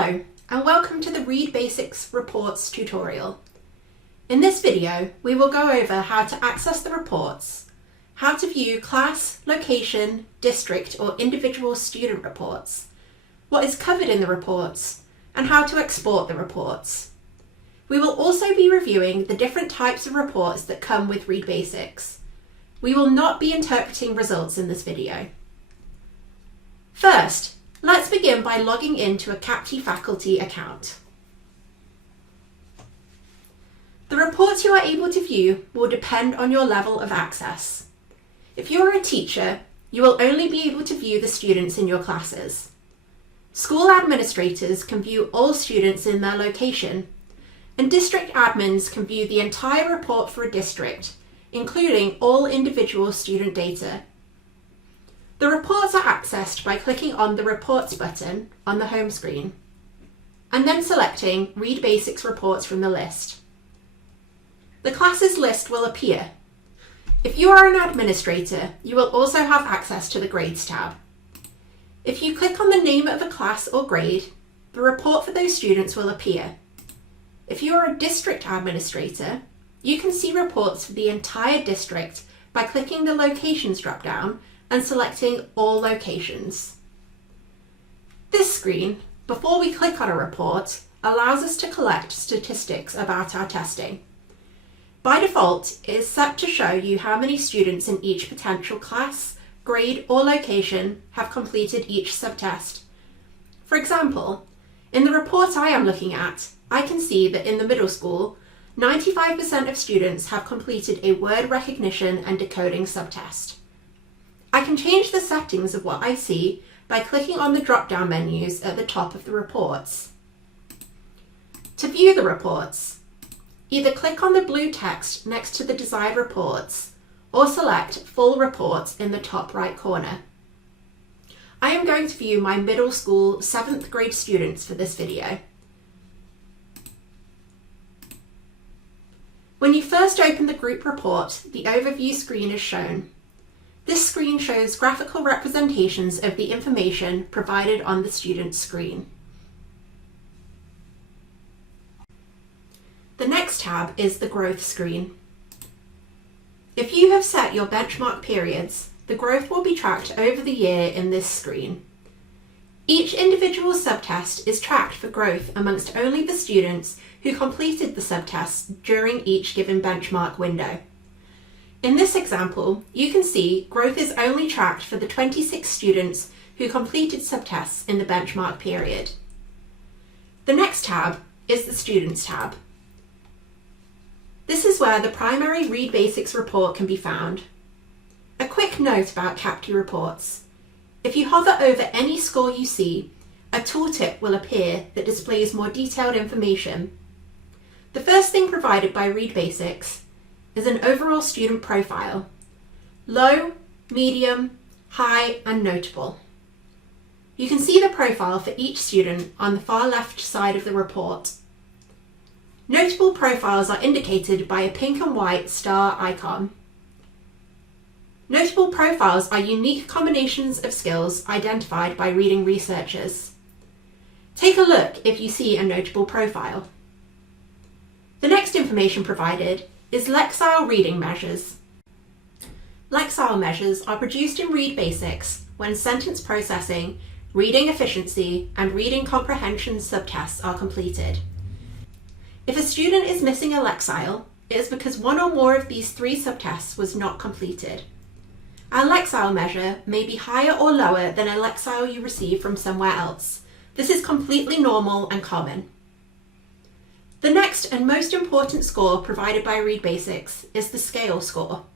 Hello, and welcome to the ReadBasix reports tutorial. In this video, we will go over how to access the reports, how to view class, location, district, or individual student reports, what is covered in the reports, and how to export the reports. We will also be reviewing the different types of reports that come with ReadBasix. We will not be interpreting results in this video. First, let's begin by logging into a Capti faculty account. The reports you are able to view will depend on your level of access. If you are a teacher, you will only be able to view the students in your classes. School administrators can view all students in their location, and district admins can view the entire report for a district, including all individual student data. The reports are accessed by clicking on the Reports button on the home screen, and then selecting ReadBasix reports from the list. The classes list will appear. If you are an administrator, you will also have access to the Grades tab. If you click on the name of a class or grade, the report for those students will appear. If you are a district administrator, you can see reports for the entire district by clicking the Locations drop-down and selecting All Locations. This screen, before we click on a report, allows us to collect statistics about our testing. By default, it is set to show you how many students in each potential class, grade, or location have completed each subtest. For example, in the report I am looking at, I can see that in the middle school, 95% of students have completed a word recognition and decoding subtest. I can change the settings of what I see by clicking on the drop-down menus at the top of the reports. To view the reports, either click on the blue text next to the desired reports or select Full Reports in the top right corner. I am going to view my middle school 7th grade students for this video. When you first open the group report, the overview screen is shown. This screen shows graphical representations of the information provided on the student's screen. The next tab is the growth screen. If you have set your benchmark periods, the growth will be tracked over the year in this screen. Each individual subtest is tracked for growth amongst only the students who completed the subtests during each given benchmark window. In this example, you can see growth is only tracked for the 26 students who completed subtests in the benchmark period. The next tab is the Students tab. This is where the primary ReadBasix report can be found. A quick note about Capti reports. If you hover over any score you see, a tooltip will appear that displays more detailed information. The first thing provided by ReadBasix is an overall student profile: low, medium, high, and notable. You can see the profile for each student on the far left side of the report. Notable profiles are indicated by a pink and white star icon. Notable profiles are unique combinations of skills identified by reading researchers. Take a look if you see a notable profile. The next information provided is Lexile reading measures. Lexile measures are produced in ReadBasix when sentence processing, reading efficiency, and reading comprehension subtests are completed. If a student is missing a Lexile, it is because one or more of these 3 subtests was not completed. Our Lexile measure may be higher or lower than a Lexile you receive from somewhere else. This is completely normal and common. The next and most important score provided by ReadBasix is the scale score.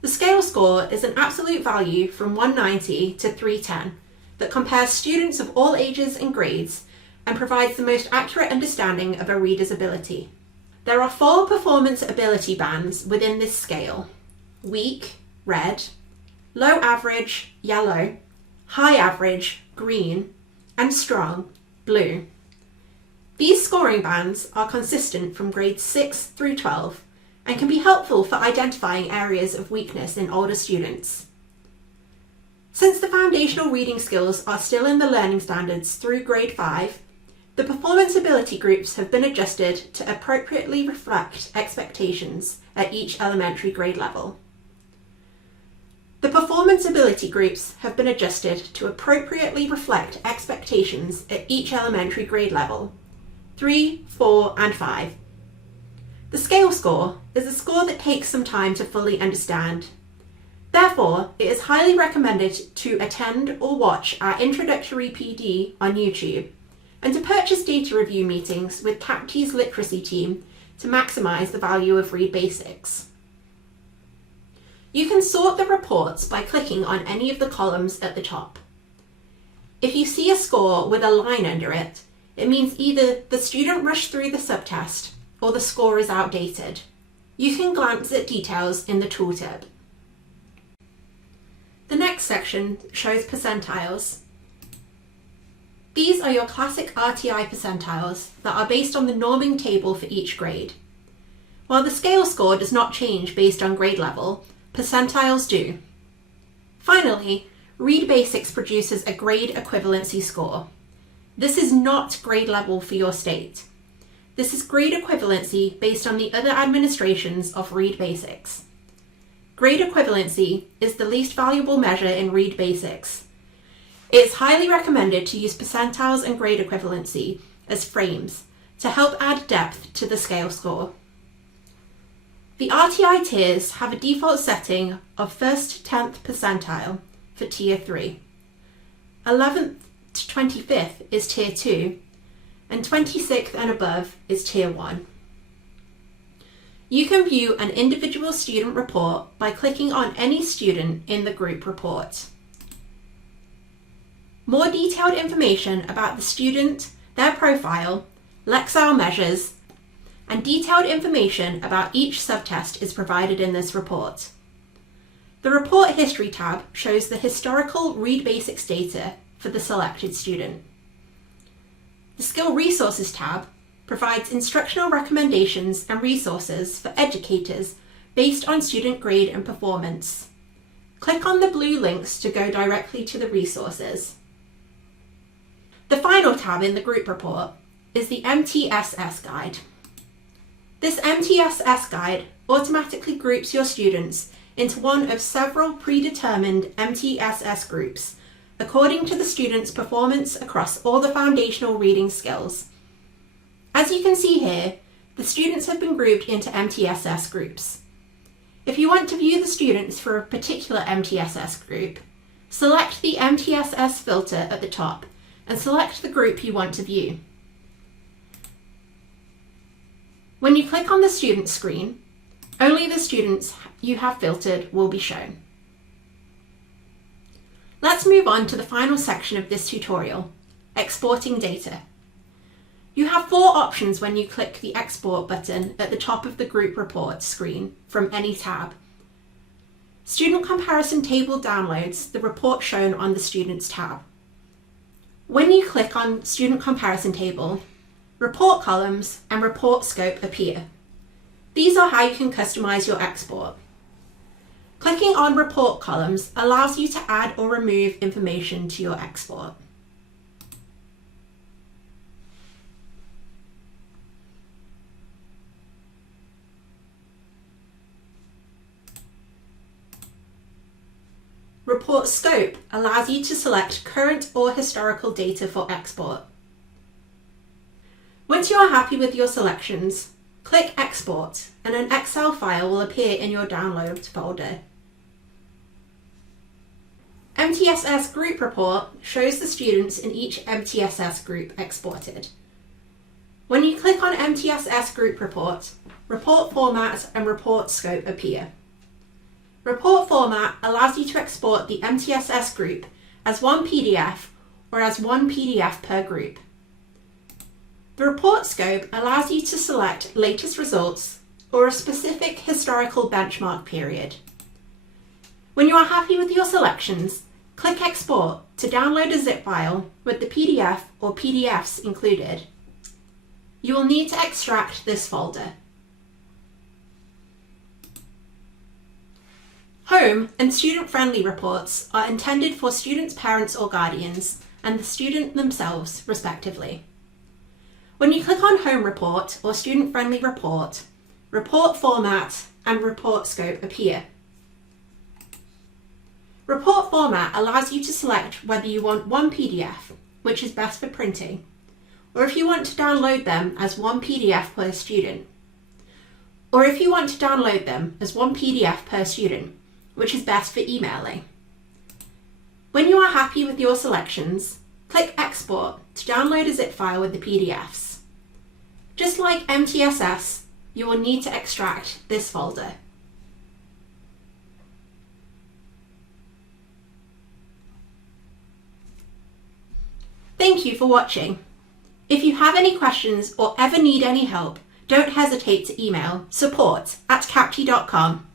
The scale score is an absolute value from 190 to 310 that compares students of all ages and grades and provides the most accurate understanding of a reader's ability. There are 4 performance ability bands within this scale: weak, red; low average, yellow; high average, green; and strong, blue. These scoring bands are consistent from grades 6 through 12 and can be helpful for identifying areas of weakness in older students. Since the foundational reading skills are still in the learning standards through grade 5, The performance ability groups have been adjusted to appropriately reflect expectations at each elementary grade level. The performance ability groups have been adjusted to appropriately reflect expectations at each elementary grade level, 3, 4, and 5. The scale score is a score that takes some time to fully understand. Therefore, it is highly recommended to attend or watch our introductory PD on YouTube and to purchase data review meetings with Capti's literacy team to maximise the value of ReadBasix. You can sort the reports by clicking on any of the columns at the top. If you see a score with a line under it, it means either the student rushed through the subtest or the score is outdated. You can glance at details in the tooltip. The next section shows percentiles. These are your classic RTI percentiles that are based on the norming table for each grade. While the scale score does not change based on grade level, percentiles do. Finally, ReadBasix produces a grade equivalency score. This is not grade level for your state. This is grade equivalency based on the other administrations of ReadBasix. Grade equivalency is the least valuable measure in ReadBasix. It is highly recommended to use percentiles and grade equivalency as frames to help add depth to the scale score. The RTI tiers have a default setting of 1st to 10th percentile for Tier 3. 11th to 25th is Tier 2, and 26th and above is Tier 1. You can view an individual student report by clicking on any student in the group report. More detailed information about the student, their profile, Lexile measures, and detailed information about each subtest is provided in this report. The Report History tab shows the historical ReadBasix data for the selected student. The Skill Resources tab provides instructional recommendations and resources for educators based on student grade and performance. Click on the blue links to go directly to the resources. The final tab in the group report is the MTSS guide. This MTSS guide automatically groups your students into one of several predetermined MTSS groups according to the student's performance across all the foundational reading skills. As you can see here, the students have been grouped into MTSS groups. If you want to view the students for a particular MTSS group, select the MTSS filter at the top and select the group you want to view. When you click on the student screen, only the students you have filtered will be shown. Let's move on to the final section of this tutorial, exporting data. You have 4 options when you click the Export button at the top of the Group Report screen from any tab. Student Comparison Table downloads the report shown on the Students tab. When you click on Student Comparison Table, report columns and report scope appear. These are how you can customize your export. Clicking on report columns allows you to add or remove information to your export. Report scope allows you to select current or historical data for export. Once you are happy with your selections, click Export and an Excel file will appear in your Downloads folder. MTSS Group Report shows the students in each MTSS group exported. When you click on MTSS Group Report, Report Format and Report Scope appear. Report Format allows you to export the MTSS group as one PDF or as one PDF per group. The Report Scope allows you to select latest results or a specific historical benchmark period. When you are happy with your selections, click Export to download a zip file with the PDF or PDFs included. You will need to extract this folder. Home and student-friendly reports are intended for students' parents or guardians and the student themselves, respectively. When you click on Home Report or Student Friendly Report, Report Format and Report Scope appear. Report Format allows you to select whether you want one PDF, which is best for printing, or if you want to download them as one PDF per student, or if you want to download them as one PDF per student, which is best for emailing. When you are happy with your selections, click Export to download a zip file with the PDFs. Just like MTSS, you will need to extract this folder. Thank you for watching. If you have any questions or ever need any help, don't hesitate to email support@capti.com.